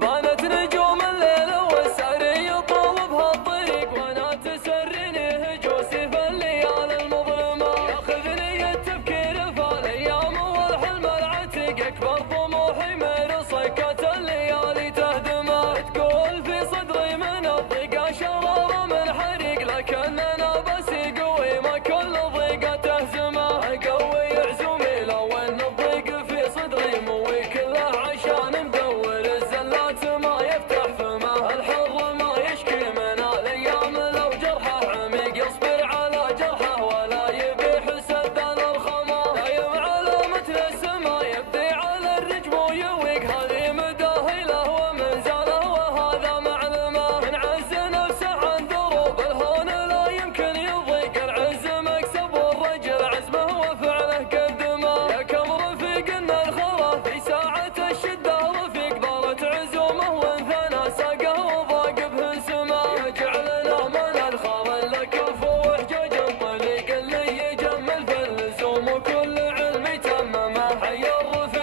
بانت نجوم الليل والسعر يطوبها الطريق، وانا تسرني هجوسي في الليالي المظلمة. ياخذني التفكير في الايام والحلم العتيق، اكبر طموحي من صكة الليالي تهدمه. تقول في صدري من الضيقة شرارة من حريق، لكن انا بس قوي ما كل ضيقة تهزمه. اقوي عزومي لو ان الضيق في صدري موي كله، عشان مدور الزلات ما يفتح فمه. الحر ما يشكي من الايام لو جرحه عميق، يصبر على جرحه ولا يبيح سدا الخما. دايم على متن السما يبدي على الرجم ويويق، هذه مداهله ومنزله وهذا معلمه. من عز نفسه عن دروب الهون لا يمكن يضيق، العز مكسب والرجل عزمه وفعله قدمه. يا كم رفيق ان الخلا في ساعة الشدة رفيق، ضارت عزومه وانثنى ساقه وضاق بهنسمه. يجعلنا من الخال لك وحجج طليق، اللي يجمل في اللزوم وكل علم يتممه. حي الرفيق